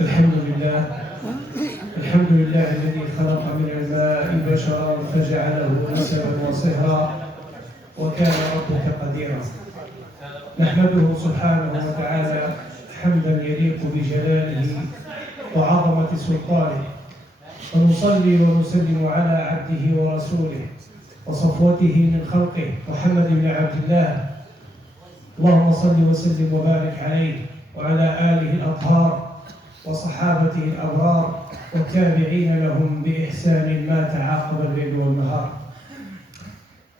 الحمد لله الذي خلق من الماء بشرا فجعله نسبا وصهرا وكان ربك قديرا. نحمده سبحانه وتعالى حمدا يليق بجلاله وعظمة سلطانه، ونصلي ونسلم على عبده ورسوله وصفوته من خلقه محمد بن عبد الله. اللهم صل وسلم وبارك عليه وعلى آله الأطهار وصحابته الأبرار والتابعين لهم بإحسان ما تعاقب الليل والنهار.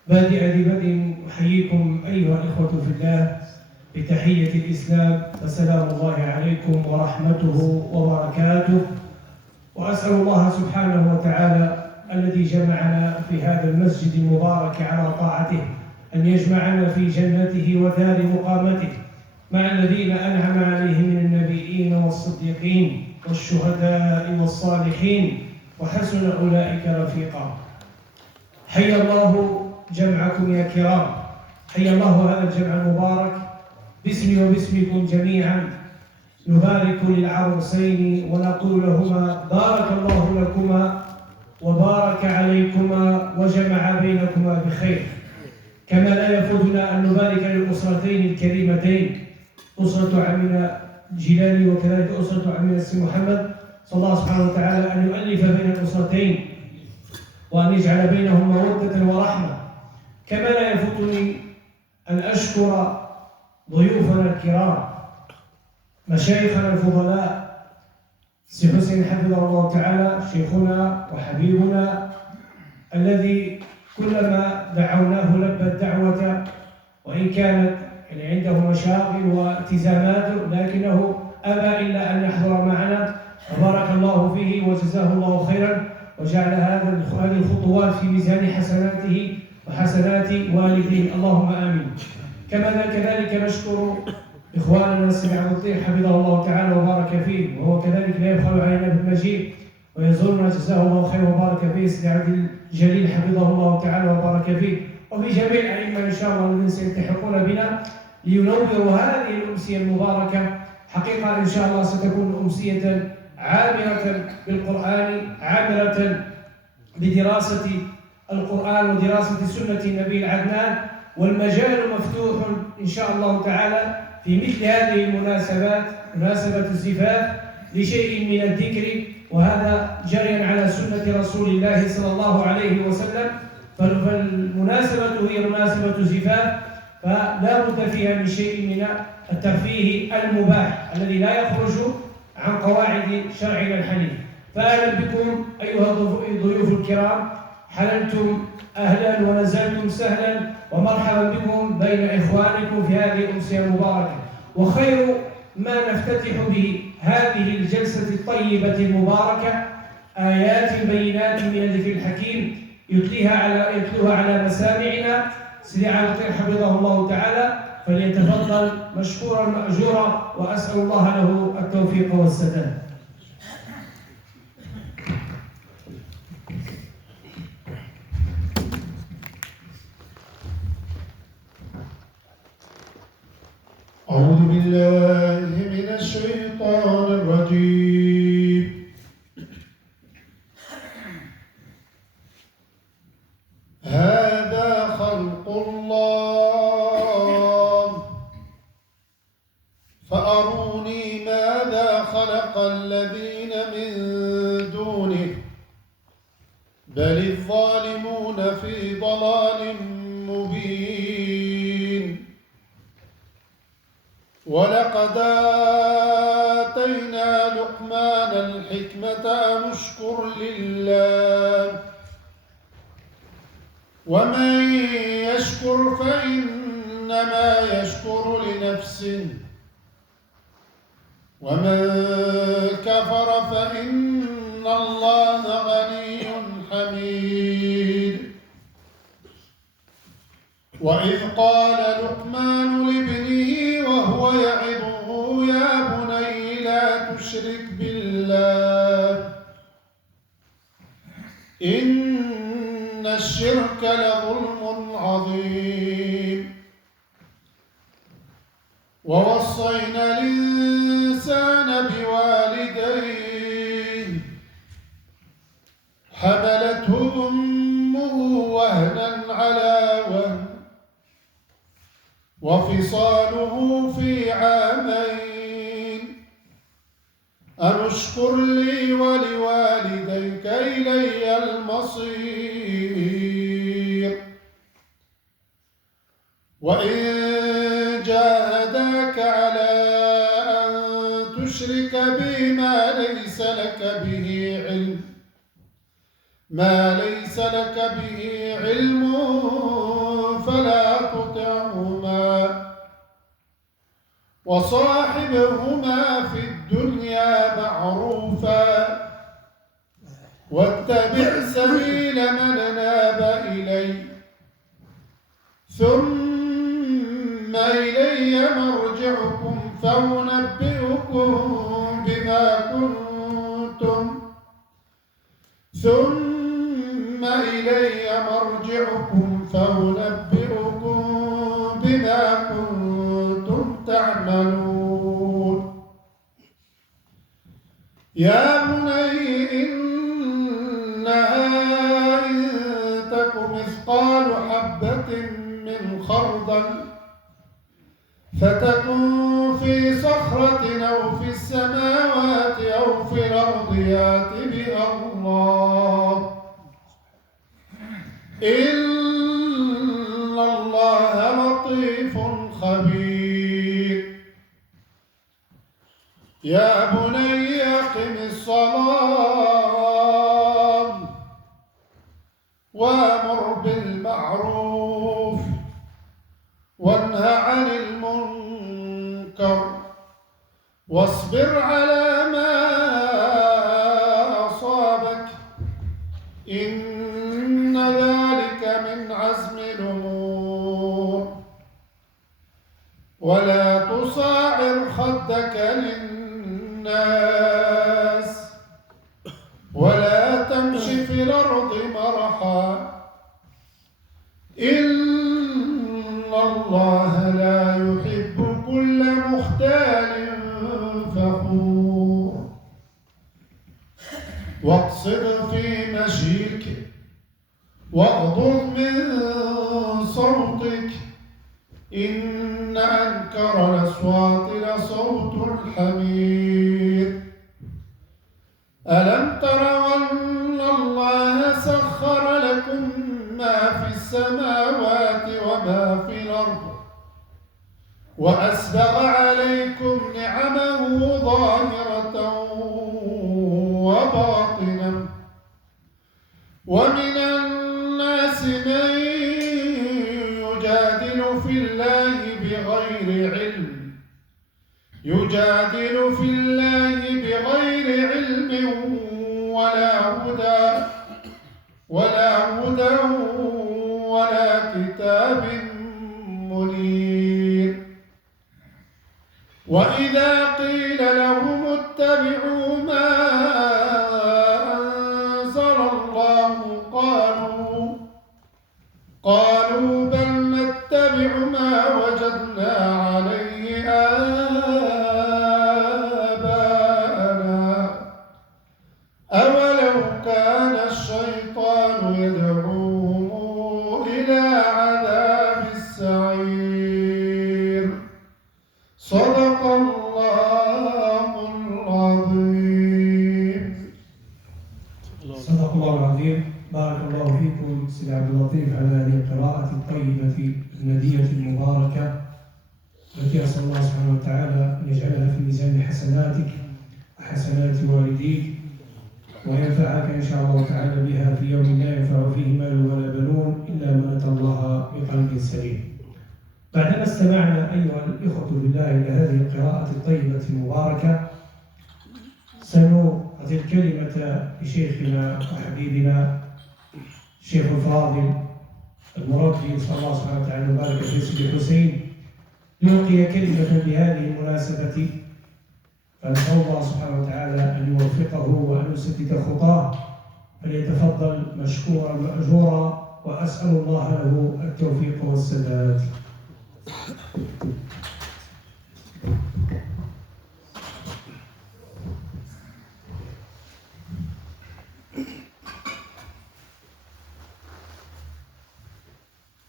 بادئ ببدء أحييكم أيها الإخوة في الله بتحية الإسلام، فسلام الله عليكم ورحمته وبركاته. وأسأل الله سبحانه وتعالى الذي جمعنا في هذا المسجد المبارك على طاعته أن يجمعنا في جنته ودار مقامته مع الذين أنعم عليهم من النبيين والصديقين والشهداء والصالحين وحسن أولئك رفيقا. حيا الله جمعكم يا كرام، حيا الله هذا الجمع المبارك باسمي وباسمكم جميعا. نبارك للعروسين ونقول لهما بارك الله لكما وبارك عليكما وجمع بينكما بخير. كما لا يفوتنا أن نبارك للأسرتين الكريمتين، أسرة عمنا جلالي وكذلك أسرة عمنا السي محمد، صلى الله سبحانه وتعالى أن يؤلف بين الأسرتين وأن يجعل بينهم مودة ورحمة. كما لا يفوتني أن أشكر ضيوفنا الكرام، مشايخنا الفضلاء، السي حسين حفظه الله تعالى شيخنا وحبيبنا الذي كلما دعوناه لبى الدعوة، وإن كانت عنده مشاغل والتزامات لكنه أبى إلا أن يحضر معنا، فبارك الله فيه وجزاه الله خيرا وجعل هذه الخطوات في ميزان حسناته وحسنات والديه، اللهم آمين. كذلك نشكر إخواننا السي عبد اللطيف حفظه الله تعالى وبارك فيه، وهو كذلك لا يبخل علينا بالمجيء ويزورنا، جزاه الله خير وبارك فيه. السي عبد الجليل حفظه الله تعالى وبارك فيه، وفي جميع الأئمة إن شاء الله الذين سيلتحقون بنا لينوروا هذه الأمسية المباركة. حقيقة إن شاء الله ستكون أمسية عامرة بالقرآن، عامرة بدراسة القرآن ودراسة سنة النبي العدنان، والمجال مفتوح إن شاء الله تعالى في مثل هذه المناسبات، مناسبة الزفاف، لشيء من الذكر، وهذا جريا على سنة رسول الله صلى الله عليه وسلم. فالمناسبة هي مناسبة زفاف، فلا بد فيها من شيء من الترفيه المباح الذي لا يخرج عن قواعد شرعنا الحنيف. فأهلا بكم أيها الضيوف الكرام، حللتم أهلا ونزلتم سهلا، ومرحبا بكم بين إخوانكم في هذه الأمسية المباركة. وخير ما نفتتح به هذه الجلسة الطيبة المباركة آيات بينات من الذكر الحكيم يتلوها على مسامعنا سيدي عبد اللطيف حفظه الله تعالى، فليتفضل مشكورا مأجورا، وأسأل الله له التوفيق والسداد. أعوذ بالله من الشيطان الرجيم. هذا خلق الله فأروني ماذا خلق الذين من دونه بل الظالمون في ضلال مبين. ولقد آتينا لقمان الحكمة أن اشكر لله ومن يشكر فإنما يشكر لنفسه ومن كفر فإن الله غني حميد. وإذ قال لقمان لابنه وهو يعظه يا بني لا تشرك بالله إن الشرك لظلم عظيم. ووصينا الإنسان بوالديه والديه حملته أمه وهنا على وهن وفصاله في عامين أن اشكر لي ولوالديك إلي المصير وإن جاهداك على أن تشرك بي ما ليس لك به علم فلا تطعهما وصاحبهما في الدنيا معروفا واتبع سبيل من أناب إلي ثم إلي مرجعكم فأنبئكم بما كنتم تعملون يا بني إنها إن تك مثقال حبة من خردل فتكن في صخرة أو في السماوات أو في الأرض يأت بها الله إن الله لطيف خبير يا بني أقم الصلاة وأمر بالمعروف وانه عن المنكر واصبر على ما أصابك إن ذلك من عزم الأمور ولا تصاعر خدك للناس ولا تمش في الأرض مرحا إن الله لا يحب كل مختال فخور واقصد في مشيك واغضض من صوتك إن أنكر الأصوات لصوت الحمير ألم تروا أن الله سخر لكم ما في السماوات وما في الأرض وأسبغ عليكم نعمه ظاهرة وباطنة ومن الناس من يجادل في الله بغير علم ولا هدى ولا كتاب منير وإذا قيل لهم اتبعوا ما أنزل الله قالوا بل نتبع ما وجدنا عليه آباءنا أولو كان الشيطان يدعوهم إلى عذاب السعير صدق الله العظيم. صدق الله العظيم. بارك الله فيكم سيدي عبد اللطيف على هذه القراءة الطيبة الندية المباركة التي أسأل الله سبحانه وتعالى أن يجعلها في ميزان حسناتك وحسنات والديك وينفعك إن شاء الله تعالى بها في يوم لا ينفع فيه مال ولا بنون إلا من أتى الله بقلب سليم. بعدما استمعنا أيها الإخوة بالله إلى هذه القراءة الطيبة المباركة سنعطي الكلمة لشيخنا وحبيبنا الشيخ الفاضل المربي صلى الله سبحانه وتعالى وبارك في سيدي الحسين يلقي كلمة بهذه المناسبة فنسأل الله سبحانه وتعالى أن يوفقه وأن يسدد خطاه فليتفضل مشكورا مأجورا وأسأل الله له التوفيق والسداد.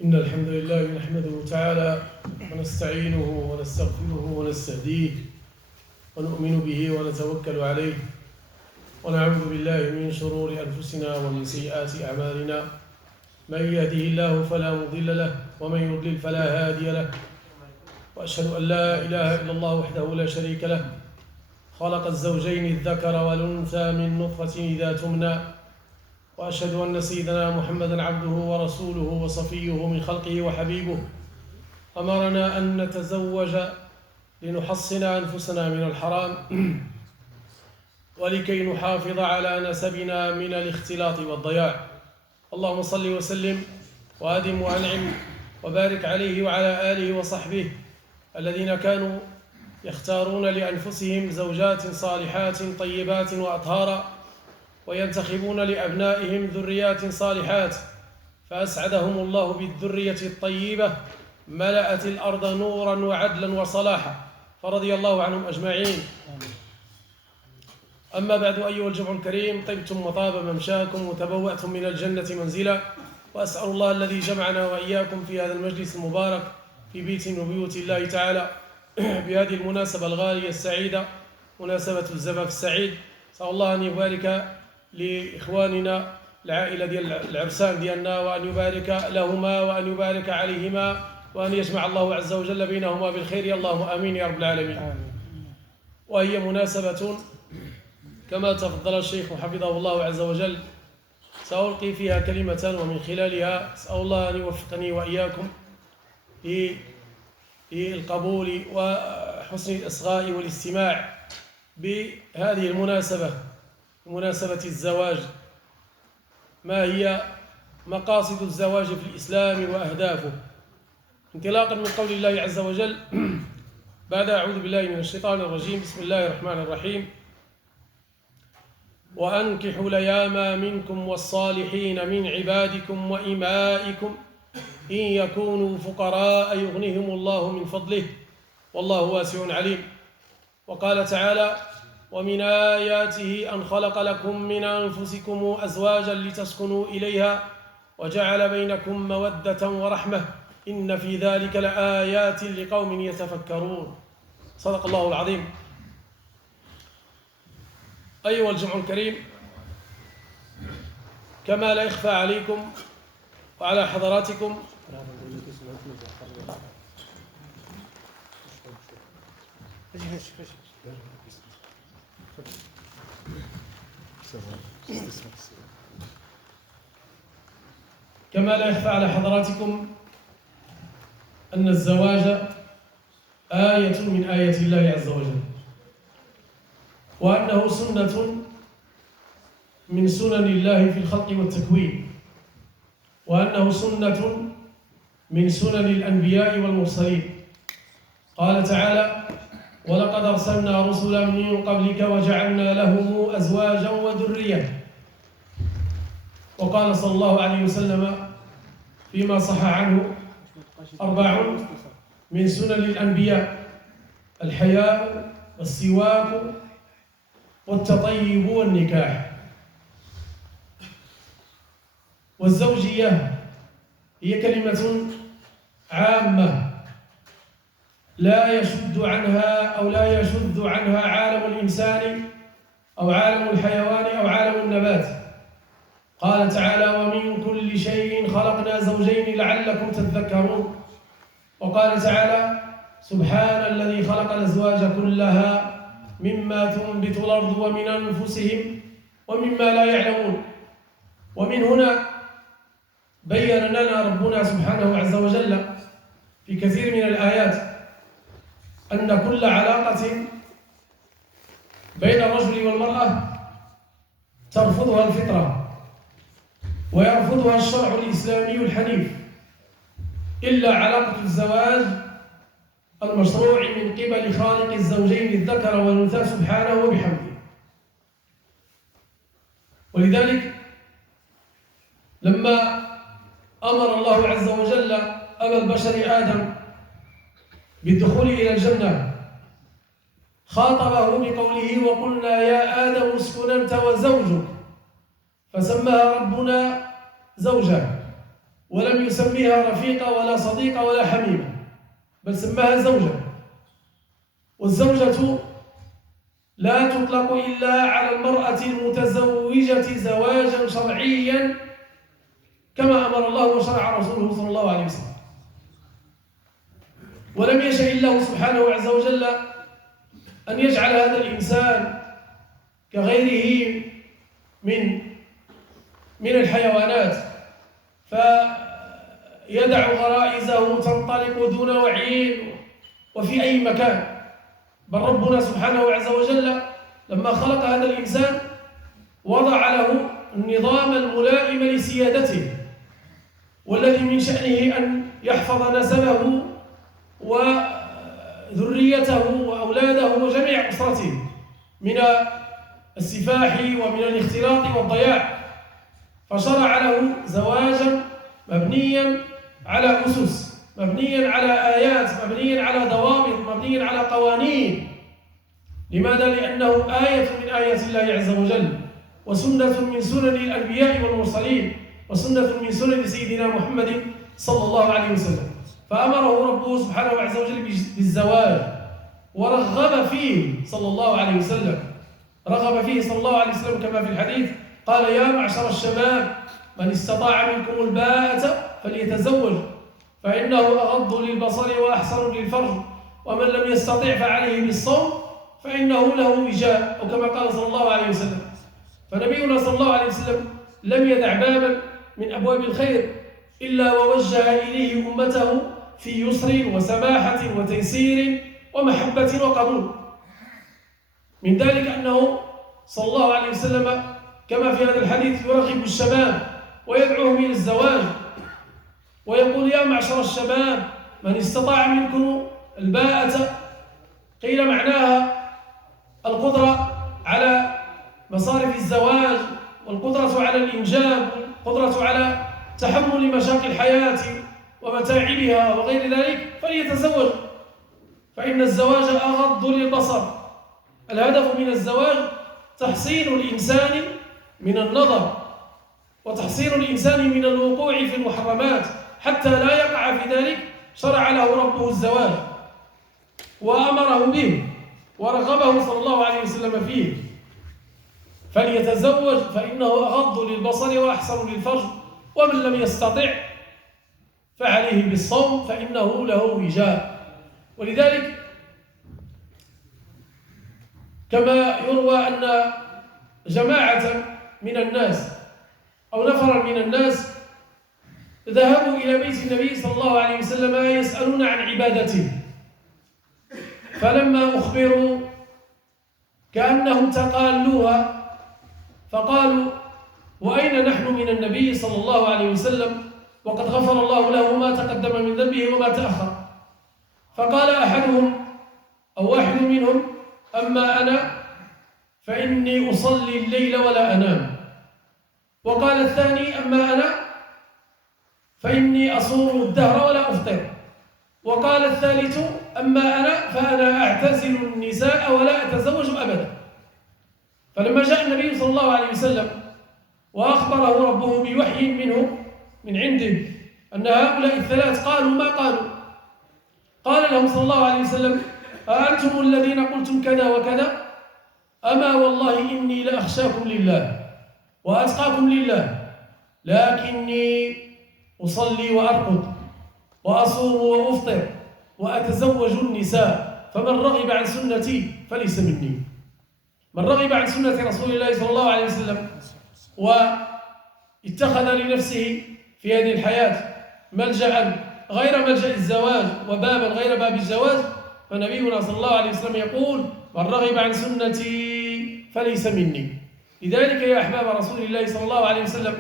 إن الحمد لله نحمده تعالى ونستعينه ونستغفره ونستهديه ونؤمن به ونتوكل عليه ونعوذ بالله من شرور أنفسنا ومن سيئات أعمالنا من يهده الله فلا مضل له ومن يضلل فلا هادي له وأشهد أن لا إله إلا الله وحده لا شريك له خلق الزوجين الذكر والأنثى من نطفة إذا تمنى وأشهد أن سيدنا محمدًا عبده ورسوله وصفيه من خلقه وحبيبه أمرنا أن نتزوج لنحصن أنفسنا من الحرام ولكي نحافظ على نسبنا من الاختلاط والضياع. اللهم صل وسلم وأدم وأنعم وبارك عليه وعلى آله وصحبه الذين كانوا يختارون لأنفسهم زوجات صالحات طيبات وأطهارا وينتخبون لأبنائهم ذريات صالحات فأسعدهم الله بالذرية الطيبة ملأت الأرض نورا وعدلا وصلاحا فرضي الله عنهم أجمعين. أما بعد أيها الجمع الكريم طبتم وطاب ممشاكم وتبوأتم من الجنة منزلا وأسأل الله الذي جمعنا وإياكم في هذا المجلس المبارك في بيت من بيوت الله تعالى بهذه المناسبة الغالية السعيدة مناسبة الزفاف السعيد. أسأل الله أن يبارك لإخواننا العائلة ديال العرسان ديالنا وأن يبارك لهما وأن يبارك عليهما وأن يجمع الله عز وجل بينهما بالخير اللهم آمين يا رب العالمين. وهي مناسبة كما تفضل الشيخ حفظه الله عز وجل سألقي فيها كلمة ومن خلالها أسأل الله أن يوفقني وإياكم للقبول وحسن الإصغاء والاستماع بهذه المناسبة مناسبة الزواج. ما هي مقاصد الزواج في الإسلام وأهدافه؟ انطلاقا من قول الله عز وجل بعد أعوذ بالله من الشيطان الرجيم بسم الله الرحمن الرحيم وأنكحوا الأيام منكم والصالحين من عبادكم وإمائكم إن يكونوا فقراء يغنيهم الله من فضله والله واسع عليم. وقال تعالى ومن آياته أن خلق لكم من أنفسكم أزواجا لتسكنوا إليها وجعل بينكم مودة ورحمة إن في ذلك لآيات لقوم يتفكرون. صدق الله العظيم. أيها الجمع الكريم كما لا يخفى عليكم وعلى حضراتكم كما لا يخفى على حضراتكم أن الزواج آية من آيات الله عز وجل وأنه سنة من سنن الله في الخلق والتكوين وأنه سنة من سنن الأنبياء والمرسلين. قال تعالى ولقد أرسلنا رسلا من قبلك وجعلنا لهم أزواجا وذرية. وقال صلى الله عليه وسلم فيما صح عنه 4 من سنن الأنبياء الحياء والسواك والتطيب والنكاح. والزوجية هي كلمة عامة لا يشد عنها أو لا يشد عنها عالم الإنسان أو عالم الحيوان أو عالم النبات. قال تعالى ومن كل شيء خلقنا زوجين لعلكم تذكرون. وقال تعالى سبحان الذي خلق الأزواج كلها مما تنبت الأرض ومن أنفسهم ومما لا يعلمون. ومن هنا بين لنا ربنا سبحانه عز وجل في كثير من الآيات أن كل علاقة بين الرجل والمرأة ترفضها الفطرة ويرفضها الشرع الإسلامي الحنيف إلا علاقة الزواج المشروع من قبل خالق الزوجين الذكر والأنثى سبحانه وبحمده. ولذلك لما أمر الله عز وجل أبا البشر آدم بالدخول إلى الجنة خاطبه بقوله وقلنا يا آدم اسكن أنت وزوجك فسماها ربنا زوجا ولم يسميها رفيقة ولا صديقة ولا حميمة، بل سماها زوجة. والزوجة لا تطلق إلا على المرأة المتزوجة زواجا شرعيا كما أمر الله وشرع رسوله صلى الله عليه وسلم. ولم يشأ الله سبحانه عز وجل أن يجعل هذا الإنسان كغيره من الحيوانات فيدع غرائزه تنطلق دون وعي وفي أي مكان، بل ربنا سبحانه عز وجل لما خلق هذا الإنسان وضع له النظام الملائم لسيادته، والذي من شأنه أن يحفظ نسبه وذريته وأولاده وجميع أسرته من السفاح ومن الاختلاط والضياع، فشرع له زواجا مبنيا على أسس، مبنيا على آيات، مبنيا على ضوابط، مبنيا على قوانين. لماذا؟ لأنه آية من آيات الله عز وجل، وسنة من سنن الأنبياء والمرسلين، وسنة من سنن سيدنا محمد صلى الله عليه وسلم. فأمره ربه سبحانه عز وجل بالزواج، ورغب فيه صلى الله عليه وسلم، رغب فيه صلى الله عليه وسلم كما في الحديث قال: يا معشر الشباب من استطاع منكم الباءة فليتزوج فإنه أغض للبصر وأحسن للفرج، ومن لم يستطع فعليه بالصوم فإنه له وجاء، أو كما قال صلى الله عليه وسلم. فنبينا صلى الله عليه وسلم لم يدع بابا من أبواب الخير إلا ووجه إليه أمته في يسر وسماحة وتيسير ومحبة وقبول. من ذلك أنه صلى الله عليه وسلم كما في هذا الحديث يرغب الشباب ويدعوهم إلى الزواج، ويقول: يا معشر الشباب من استطاع منكم الباءة. قيل معناها القدرة على مصارف الزواج، والقدرة على الإنجاب، والقدرة على تحمل مشاق الحياة ومتاعبها وغير ذلك، فليتزوج، فإن الزواج أغض للبصر. الهدف من الزواج تحصين الإنسان من النظر، وتحصين الإنسان من الوقوع في المحرمات حتى لا يقع في ذلك. شرع له ربه الزواج وأمره به ورغبه صلى الله عليه وسلم فيه، فليتزوج فإنه أغض للبصر وأحسن للفرج، ومن لم يستطع فعليه بالصوم فإنه له وجاء. ولذلك كما يروى أن جماعة من الناس أو نفرا من الناس ذهبوا إلى بيت النبي صلى الله عليه وسلم يسألون عن عبادته، فلما أخبروا كأنهم تقالوها فقالوا: وأين نحن من النبي صلى الله عليه وسلم وقد غفر الله له ما تقدم من ذنبه وما تأخر؟ فقال أحدهم أو واحد منهم: أما أنا فإني أصلي الليل ولا أنام. وقال الثاني: أما أنا فإني أصوم الدهر ولا أفطر. وقال الثالث: أما أنا فأنا أعتزل النساء ولا أتزوج أبدا. فلما جاء النبي صلى الله عليه وسلم وأخبره ربه بوحي منه من عنده أن هؤلاء الثلاث قالوا ما قالوا، قال لهم صلى الله عليه وسلم: أأنتم الذين قلتم كذا وكذا؟ أما والله إني لأخشاكم لله وأتقاكم لله، لكني أصلي وأرقد وأصوم وأفطر وأتزوج النساء، فمن رغب عن سنتي فليس مني. من رغب عن سنة رسول الله صلى الله عليه وسلم واتخذ لنفسه في هذه الحياة ملجأ غير ملجأ الزواج وبابا غير باب الزواج، فنبينا صلى الله عليه وسلم يقول: من رغب عن سنتي فليس مني. لذلك يا أحباب رسول الله صلى الله عليه وسلم،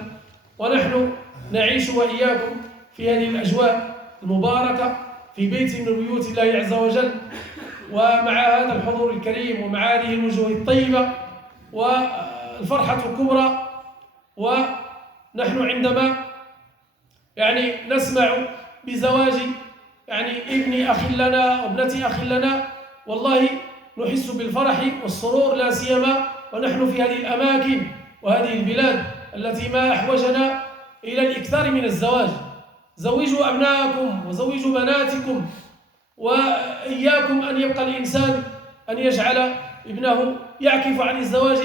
ونحن نعيش وإياكم في هذه الأجواء المباركة في بيت من بيوت الله عز وجل، ومع هذا الحضور الكريم ومع هذه الوجوه الطيبة والفرحة الكبرى، ونحن عندما نسمع بزواج ابن أخ لنا وابنة أخ لنا، والله نحس بالفرح والسرور، لا سيما ونحن في هذه الأماكن وهذه البلاد التي ما أحوجنا إلى الإكثار من الزواج. زوجوا أبناءكم وزوجوا بناتكم، وإياكم أن يبقى الإنسان أن يجعل ابنه يعكف عن الزواج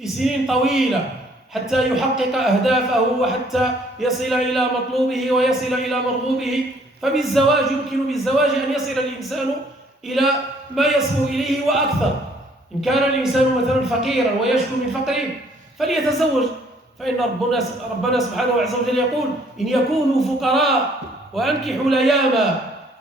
لسنين طويلة حتى يحقق أهدافه وحتى يصل إلى مطلوبه ويصل إلى مرغوبه. فبالزواج يمكن بالزواج أن يصل الإنسان إلى ما يصبو إليه وأكثر. إن كان الإنسان مثلا فقيرا ويشكو من فقره فليتزوج، فإن ربنا سبحانه وتعالى يقول: إن يكونوا فقراء وأنكحوا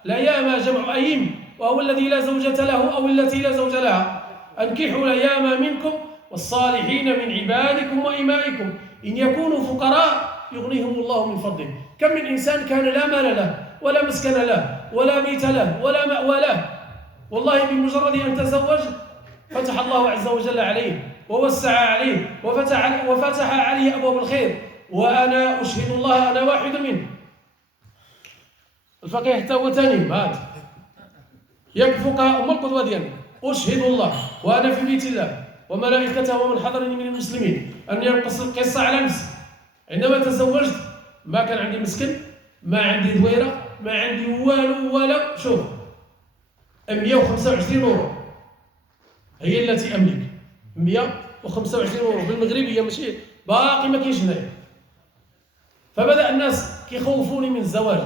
الأيام جمع أيم، وهو الذي لا زوجة له أو التي لا زوج لها. أنكحوا الأيام منكم والصالحين من عبادكم وإمائكم إن يكونوا فقراء يغنيهم الله من فضله. كم من إنسان كان لا مال له ولا مسكن له ولا بيت له ولا مأوى له، والله بمجرد أن تزوج فتح الله عز وجل عليه ووسع عليه وفتح عليه أبواب الخير. وأنا أشهد الله أنا واحد منه. الفقيه حتى هو ثاني مات يكفك أم القدوة ديالنا. أشهد الله وأنا في بيت الله وملائكته ومن حضرني من المسلمين أن ينقص القصة على نفسي. عندما تزوجت ما كان عندي مسكن، ما عندي دويرة، ما عندي والو ولا شوف 125 يورو هي التي أملك. 125 يورو بالمغربية ماشي باقي ما كاينش هنايا. فبدأ الناس كيخوفوني من الزواج.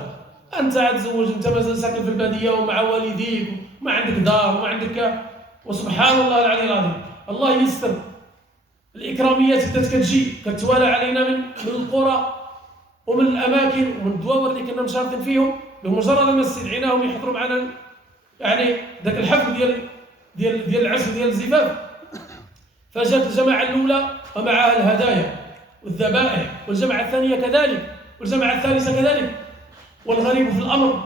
أنت تزوج أنت مازال ساكن في البادية ومع والديك وما عندك دار وما عندك، وسبحان الله العلي العظيم الله يستر. الإكراميات بدات كتجي كتوالى علينا من القرى ومن الأماكن ومن الدواور اللي كنا مشاركين فيهم. بمجرد ما استدعيناهم يحضروا معنا يعني ذاك الحفل ديال العشر ديال الزفاف، فجات الجماعة الأولى ومعها الهدايا والذبائح، والجماعة الثانية كذلك، والجماعة الثالثة كذلك. والغريب في الأمر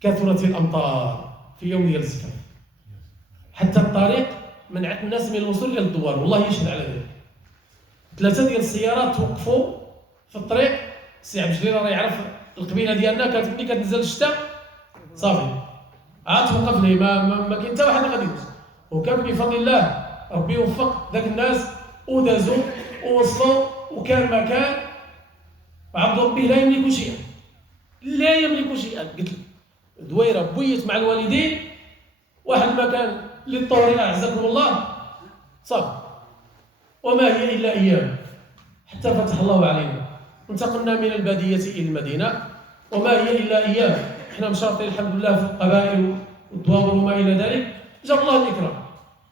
كثرت الأمطار في يوم ديال الزفاف حتى الطريق منعت الناس من الوصول إلى الدوار. والله يشهد على ذلك. 3 ديال السيارات توقفوا في الطريق. السي عبد الجليل راه يعرف القبيله ديالنا كانت ملي كتنزل الشتاء صافي عاد توقفنا ما كاين حتى واحد غادي يدوز. وكان بفضل الله ربي يوفق ذاك الناس ودازوا ووصلوا وكان مكان وعبد ربي لا يملك شيئا، لا يملك شيئا. قلت دويره بويت مع الوالدين واحد المكان للطهر اعزكم الله صافي. وما هي الا ايام حتى فتح الله علينا انتقلنا من الباديه الى المدينه. وما هي الا ايام احنا مشارطين الحمد لله في القبائل والدواور وما الى ذلك. جاب الله الاكرام،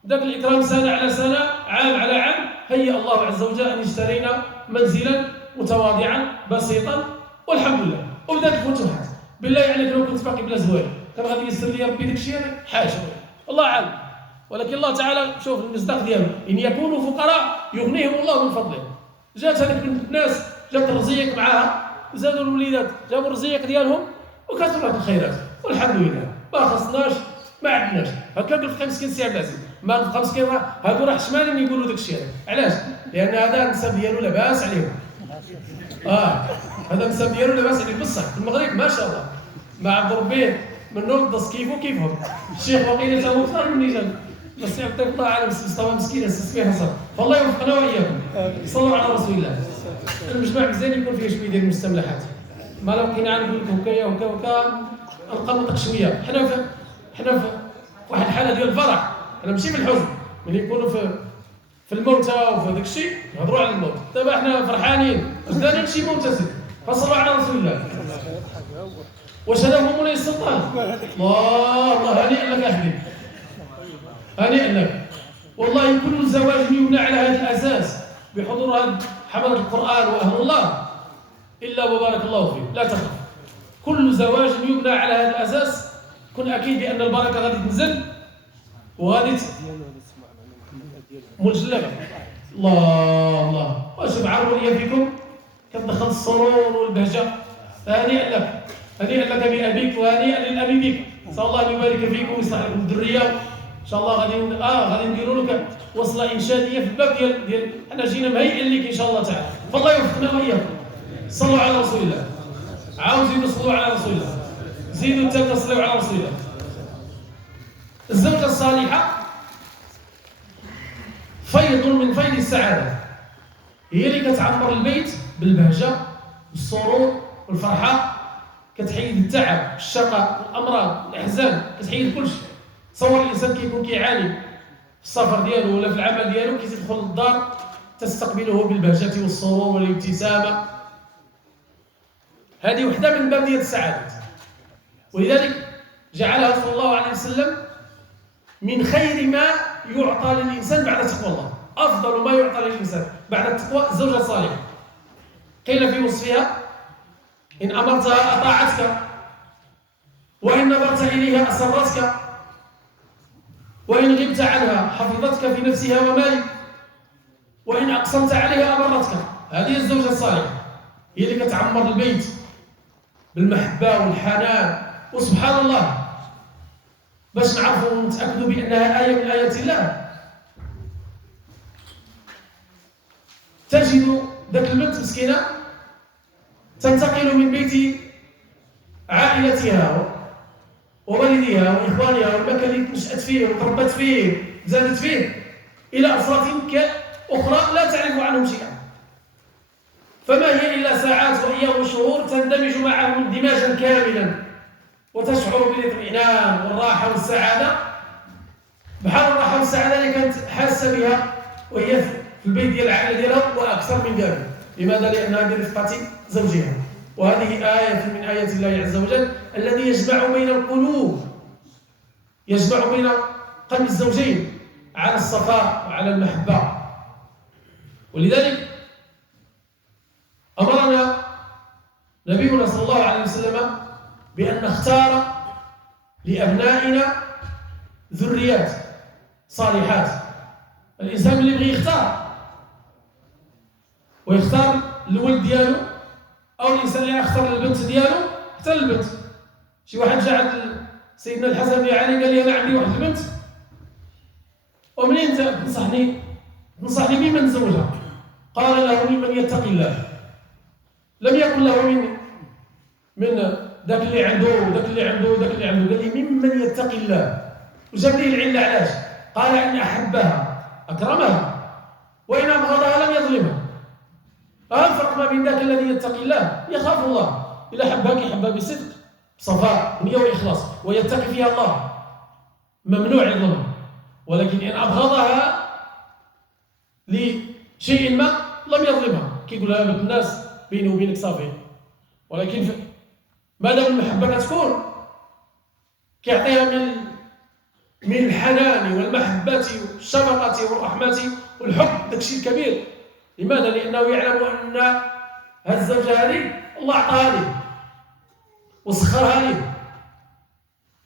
ذاك الاكرام سنه على سنه عام على عام هيأ الله عز وجل ان اشترينا منزلا متواضعا بسيطا والحمد لله. وبدات الفتوحات. بالله عليك لو كنت باقي بلا زواج كان غادي يسر لي ربي داك الشيء حاشا الله اعلم. ولكن الله تعالى شوف المصداق ديالو ان يكونوا فقراء يغنيهم الله من فضله. جات هذيك الناس جات الرزيق معاها زادوا الوليدات جابوا الرزيق ديالهم وكثرت الخيرات والحمد لله. ما خصناش ما عندناش هكا بالفقه مسكين السي عبد العزيز ما الفقه مسكين هادو راه حشمانين يقولوا داك الشيء. علاش؟ لان هذا النسب ديالو لاباس عليهم. هذا النسب ديالو لاباس عليه بصح في المغرب ما شاء الله ما عبد ربي من نور الدص كيفو كيفهم. الشيخ وقيل تا هو اكثر مني جاب بس يعطي الله على مستوى مسكين السي حسن. فالله يوفقنا واياكم. صلوا على رسول الله. المجمع مزيان يكون فيه شويه ديال المستملحات. ما لو بقينا نقول لكم هكايا وهكا نقلطق شويه. حنا في واحد الحاله ديال الفرح. انا ماشي في الحزن ملي يكونوا في الموتى وفي هذاك الشيء نهضروا على الموت. دابا احنا فرحانين بدانا نمشي موتى فصلوا على رسول الله. واش هذا هو مولاي السلطان؟ الله هنيئا لك احمد هنيئا لك. والله كل زواج يبنى على هذا الاساس بحضور هذا حملة القرآن واهل الله الا وبارك الله فيه. لا تخف. كل زواج يبنى على هذا الاساس كن اكيد بان البركه غادي تنزل وغادي مجلبه. الله وشوف عربيه فيكم كتدخل السرور والبهجه. هنيئا لك هنيئا لك بابيك وهنيئا للاب بك. نسال الله ان يبارك فيكم ويصلح لكم الذريه. ان شاء الله غادي نديروا لك وصله انشاديه في الباب ديال حنا جينا مهيئين لك ان شاء الله تعالى. فالله يوفقنا واياكم. صلوا على رسول الله. عاوزين صلوا على رسول الله. زيدوا تصلوا على رسول الله. الزوجه الصالحه فيض من فيض السعاده، هي اللي كتعمر البيت بالبهجه السرور والفرحة، كتحيد التعب، الشقاء، الأمراض، الأحزان، كتحيد كل شيء. تصور الإنسان كيكون كيعاني في السفر ديالو ولا في العمل ديالو، كيدخل للدار تستقبله بالبهجة والسرور والابتسامة. هذه وحدة من باب ديال السعادة. ولذلك جعلها صلى الله عليه وسلم من خير ما يعطى للإنسان بعد تقوى الله. أفضل ما يعطى للإنسان بعد التقوى الزوجة الصالحة. قيل في وصفها: إن أمرتها أطاعتك، وإن نظرت إليها أسرتك، وإن غبت عنها حفظتك في نفسها ومالك، وإن أقسمت عليها أبرتك. هذه الزوجة الصالحة، هي اللي كتعمر البيت بالمحبة والحنان. وسبحان الله، باش نعرفوا ونتأكدوا بأنها آية من آيات الله، تجد ذاك البنت مسكينة تنتقل من بيت عائلتها ووالدها وإخوانها والمكان اللي نشأت فيه وتربت فيه زادت فيه إلى أسرة أخرى لا تعرف عنهم شيئا، فما هي إلا ساعات وأيام وشهور تندمج معهم اندماجا كاملا، وتشعر بالاطمئنان والراحة والسعادة، بحال الراحة والسعادة اللي كانت حاسة بها وهي في البيت ديال العائلة ديالها وأكثر من ذلك. لماذا؟ لأنها برفقة زوجها. وهذه آية من آيات الله عز وجل الذي يجمع بين القلوب، يجمع بين قلب الزوجين على الصفاء وعلى المحبة. ولذلك أمرنا نبينا صلى الله عليه وسلم بأن نختار لأبنائنا ذريات صالحات. الإنسان اللي يبغي يختار ويختار الولد ديالو، أو الإنسان اللي يختار البنت ديالو، حتى البنت. شي واحد جاء عند سيدنا الحسن بن علي قال لي: أنا عندي واحد البنت، ومنين تنصحني بمن نزوجها؟ قال له: ممن يتقي الله. لم يقل له من ذاك اللي عنده وذاك اللي عنده وذاك اللي عنده، قال لي: ممن يتقي الله. وجاب لي العله علاش؟ قال: إن أحبها أكرمها، وإن أبغضها لم يظلمها. هذا الفرق ما بين ذاك الذي يتقي الله يخاف الله، إذا حبها يحبها بصدق بصفاء نية وإخلاص ويتقي فيها الله، ممنوع يظلمها. ولكن إن أبغضها لشيء ما لم يظلمها، كيقول لها بنت الناس بيني وبينك صافي. ولكن ما دام المحبة كتكون كيعطيها من الحنان والمحبة والشفقة والرحمة والحب، داكشي الكبير. لماذا؟ لأنه يعلم أن هذه الزوجة هذه الله أعطاها ليه وسخرها ليه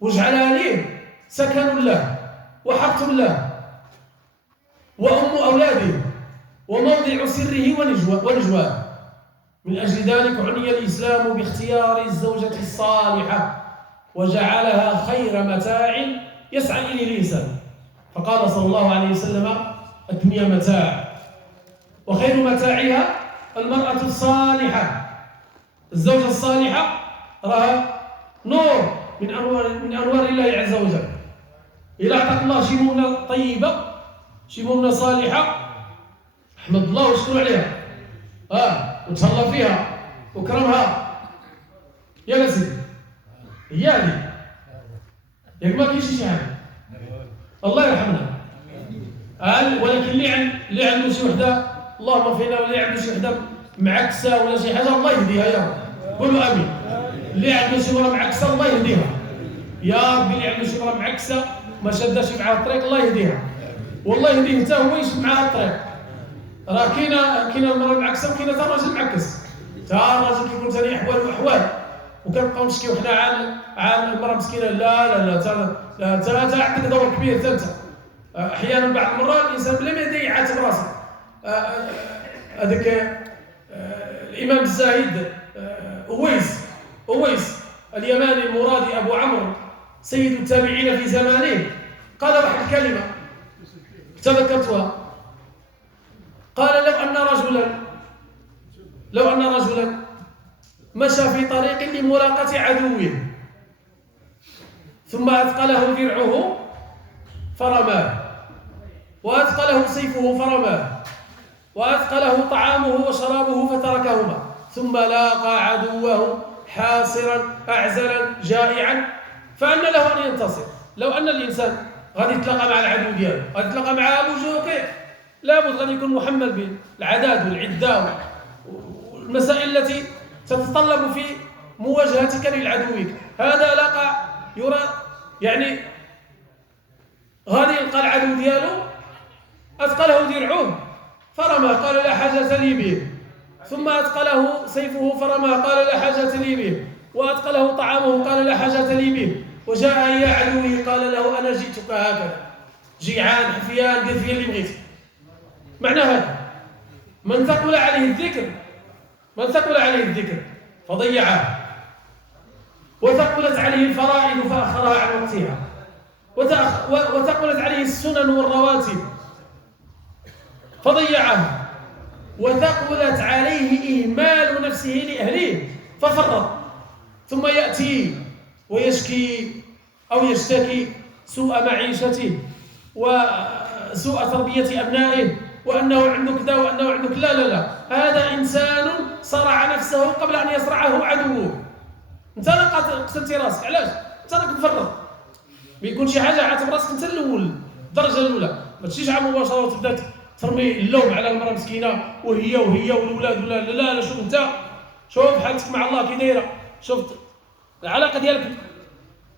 وجعلها ليه سكن له وحق له وأم أولاده وموضع سره ونجواه. من أجل ذلك عني الإسلام باختيار الزوجة الصالحة، وجعلها خير متاع يسعى إليه الإنسان. فقال صلى الله عليه وسلم: الدنيا متاع، وخير متاعها المرأة الصالحة. الزوجة الصالحة راها نور من أنوار الله عز وجل. إذا أعطاك الله شي مؤمنة طيبة، شي مؤمنة صالحة، احمد الله واشكر عليها، وتهلا فيها وكرمها. يا سيدي، هي هذه، ياك ما كاينش شي حاجة، الله يرحمنا. ولكن اللي عنده شي وحده، اللهم فينا، واللي عنده شي وحده معكسه ولا شي حاجه، الله يهديها يا رب. قولوا امين. اللي عنده شي مرة معكسه الله يهديها يا ربي. اللي عنده شي مرة معكسه ما شاداش معها الطريق، الله يهديها، والله يهديه حتى هو يشد معها الطريق. راه كاينه المرأة المعكسه وكاينه حتى الراجل المعكس. حتى الراجل كيكون ثاني احوال واحوال، وكنبقاو نشكيو حنا عن المرأة مسكينه. لا انت عندك دور كبير حتى انت. احيانا بعض المرات الانسان بلا ما يدي يعاتب راسه. هذاك الامام الزاهد اويس اليماني المرادي ابو عمرو سيد التابعين في زمانه، قال واحد الكلمه تذكرتها. قال: لو ان رجلا مشى في طريق لملاقاة عدوه، ثم أثقله درعه فرماه، وأثقله سيفه فرماه، وأثقله طعامه وشرابه فتركهما، ثم لاقى عدوه حاصرا أعزلا جائعا، فأن له أن ينتصر. لو أن الإنسان غادي يتلاقى مع العدو ديالو، غادي يتلاقى مع أبو جوكي، لابد غادي يكون محمل بالعداد والعدة والمسائل التي تتطلب في مواجهتك للعدوك. هذا لقى يرى يعني غادي يلقى العدو ديالو أثقله درعه فرمى قال لا حاجة لي به، ثم أثقله سيفه فرمى قال لا حاجة لي به، وأثقله طعامه قال لا حاجة لي به، وجاء إلى عدوه قال له أنا جئتك هكذا جيعان حفيان دير فيا اللي بغيت. معنى هذا من ثقل عليه الذكر فضيعه، وثقلت عليه الفرائض فأخرها عن وقتها، وثقلت عليه السنن والرواتب فضيعه، وثقلت عليه إهمال نفسه لأهله ففرط، ثم يأتي ويشكي أو يشتكي سوء معيشته وسوء تربية أبنائه، وأنه عنده كذا وأنه عنده لا لا لا، هذا إنسان صرع نفسه قبل أن يصرعه عدوه. أنت لا قتلتي راسك، علاش؟ أنت راك مفرط. بيكون شي حاجة عاتب راسك أنت الأول، الدرجة الأولى، ما تمشيش على مباشرة وتبدا ترمي اللوم على المرأة مسكينة وهي والأولاد ولا لا لا. شوف أنت، شوف حالتك مع الله كي دايرة، شوف العلاقة ديالك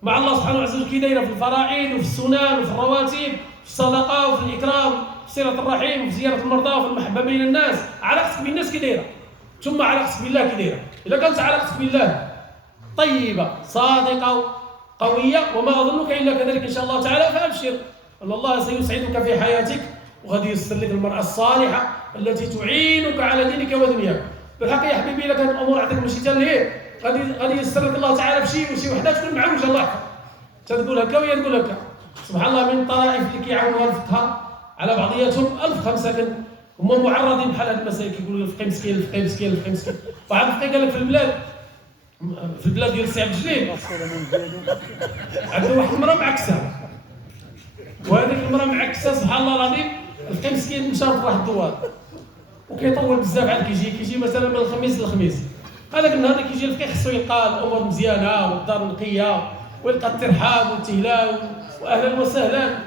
مع الله سبحانه وتعالى كي دايرة في الفرائض وفي السنن وفي الرواتب في الصدقة وفي الإكرام في صلة الرحم وفي زيارة المرضى وفي المحبة بين الناس. علاقتك بالناس كي دايرة، ثم علاقتك بالله كي دايرة. إذا كانت علاقتك بالله طيبة صادقة قوية، وما أظنك إلا كذلك إن شاء الله تعالى، فأبشر أن الله سيسعدك في حياتك، وغادي ييسر لك المرأة الصالحة التي تعينك على دينك ودنياك. بالحق يا حبيبي إلا كانت الأمور عندك ماشي حتى لهيه، غادي ييسر لك الله تعالى بشي وحده تكون معوجة. الله يحفظك، تقول هكا وهي تقول هكا. سبحان الله، من الطرائف اللي كيعاونوا الفقهاء على بعضياتهم الفقهاء مساكن هما معرضين بحال هاد المسائل، كيقولوا الفقيه مسكين الفقيه مسكين الفقيه مسكين. واحد الفقيه قال لك في البلاد ديال السي عبد الجليل عنده واحد المراه معكسه، وهذيك المراه معكسه سبحان الله العظيم الفقيه مسكين مشى لواحد الدوار وكيطول بزاف عاد كيجي مثلا من الخميس للخميس. هذاك النهار اللي كيجي الفقيه خصو يلقى الامور مزيانه والدار نقيه ويلقى الترحاب والتهلال واهلا وسهلا.